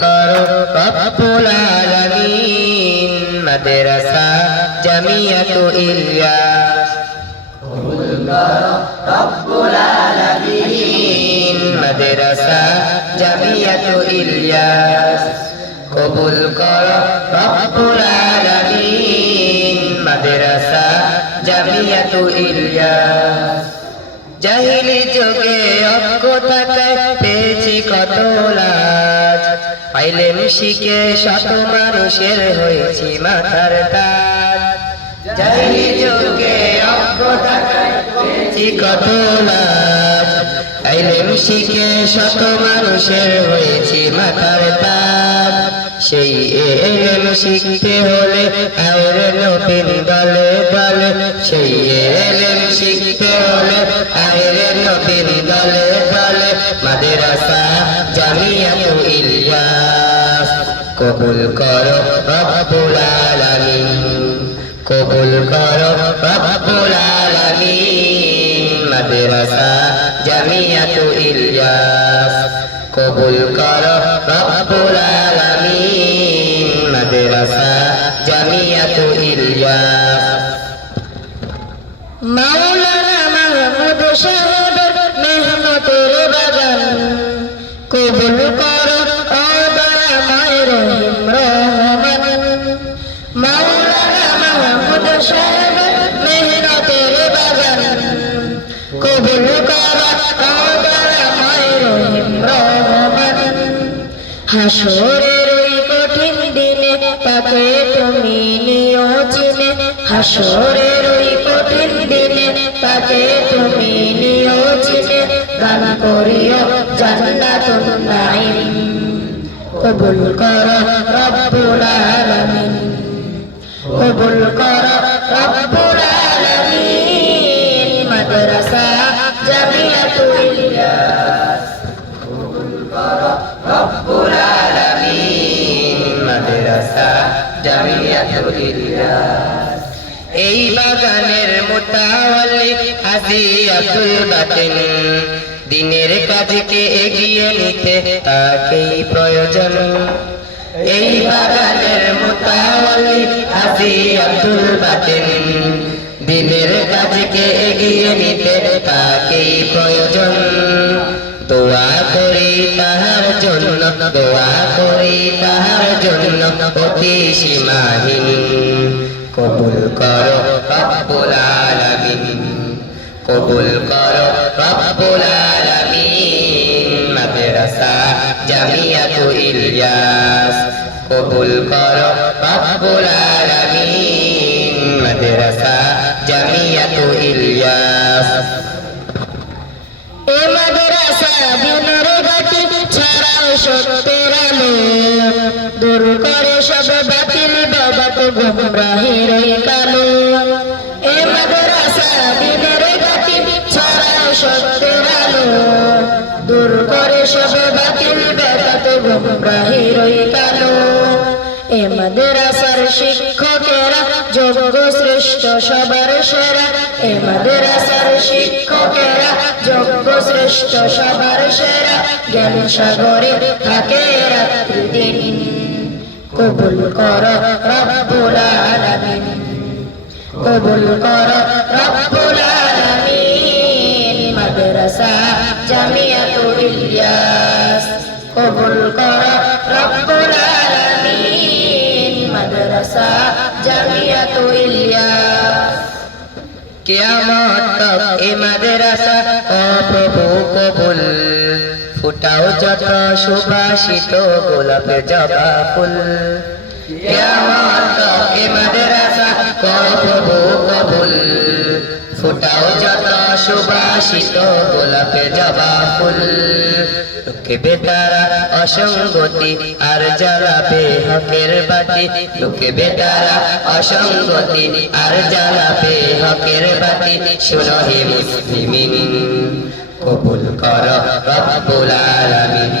করো রব্বুল আলামিন মাদ্রাসা জামিয়াতু ইলিয়াস কবুল করো রব্বুল আলামিন মাদ্রাসা জামিয়াতু ইলিয়াস কবুল করো রব্বুল আলামিন মাদ্রাসা জামিয়াতু ইলিয়াস জাহিলি যুগে অজ্ঞ থাকায় পেয়েছি কত লাজ ইলম শিখে শত মানুষের হয়েছি মাথার তাজ জাহিলি যুগে অজ্ঞ থাকায় পেয়েছি কত লাজ ইলম শিখে শত মানুষের হয়েছি মাথার তাজ সেই ইলম শিখতে হলে আয়রে নবীর দলে দলে সেই ইলম শিখতে হলে আয়রে নবীর দলে দলে মাদ্রাসা জামিয়াতু ইলিয়াস কবুল করো রব্বুল আলামিন কবুল করো রব্বুল আলামিন মাদ্রাসা জামিয়াতু ইলিয়াস কবুল করো রব্বুল আলামিন মাদ্রাসা জামিয়াতু ইলিয়াস মাওলানা মাহমুদ সাহেবের মেহনতের বাগান কবুল করো ও দয়াময় রহিম রহমান মাওলানা মাহমুদ সাহেবের মেহনতের বাগান কবুল করো ও দয়াময় রহিম রহমান হাসরের ওই কঠিন দিনে তাকে তুমি নিও চিনে হাসরের ওই কঠিন দিনে তাকে তুমি নিও চিনে দান করিও জান্নাতুন নাঈম কবুল করো রব্বুল আলামিন কবুল করো রব্বুল আলামিন মাদ্রাসা জামিয়াতু ইলিয়াস কবুল করো রব্বুল আলামিন মাদ্রাসা জামিয়াতু ইলিয়াস এই বাগানের মুতাওয়াল্লি হাজী আব্দুল বাতিন দিনের কাজকে এগিয়ে নিতে তাকেই প্রয়োজন এই বাগানের মুতাওয়াল্লি হাজী আব্দুল বাতিন দিনের কাজকে এগিয়ে নিতে তাকেই প্রয়োজন দোয়া করি তাহার জন্য দোয়া করি তাহার জন্য অতি সীমাহীন কবুল করো রব্বুল আলামিন কবুল করো রব্বুল আলামিন মাদ্রাসা জামিয়াতু ইলিয়াস কবুল করো রব্বুল আলামিন মাদ্রাসা জামিয়াতু ইলিয়াস এ মাদ্রাসা দিনের বাতি ছাড়াও সত্যের আলো দূর করে সব বাতিল বাবাত গুমরাহির কালো এ মাদ্রাসা দিনের বাতি ছাড়াও সত্যের আলো দূর করে সব বাতিল বাবাত গুমরাহির কালো এ মাদ্রাসার শিক্ষকেরা যোগ্য শ্রেষ্ঠ সবার সেরা এ মাদ্রাসার শিক্ষকেরা যোগ্য শ্রেষ্ঠ সবার সেরা জ্ঞান সাগরে থাকে রাত্রি দিন কবুল করো রব্বুল আলামিন কবুল করো রব্বুল আলামিন মাদ্রাসা জামিয়াতু ইলিয়াস কবুল করো রব্বুল আলামিন মাদ্রাসা জামিয়াতু ইলিয়াস কিয়ামত তক এ মাদ্রাসা ও প্রভু কবুল ফুটাও যত সুবাসিত গোলাপ জবা ফুল কিয়ামত তক এ মাদ্রাসা ও প্রভু কবুল ফুটাও যত সুবাসিত গোলাপ জবা ফুল লোকে বেতারা অসঙ্গতি আর জ্বালাবে হকের বাতি লোকে বেতারা অসঙ্গতি আর জ্বালাবে হকের বাতি শোনো হে মুসলিমিন কবুল করো রব্বুল আলামিন।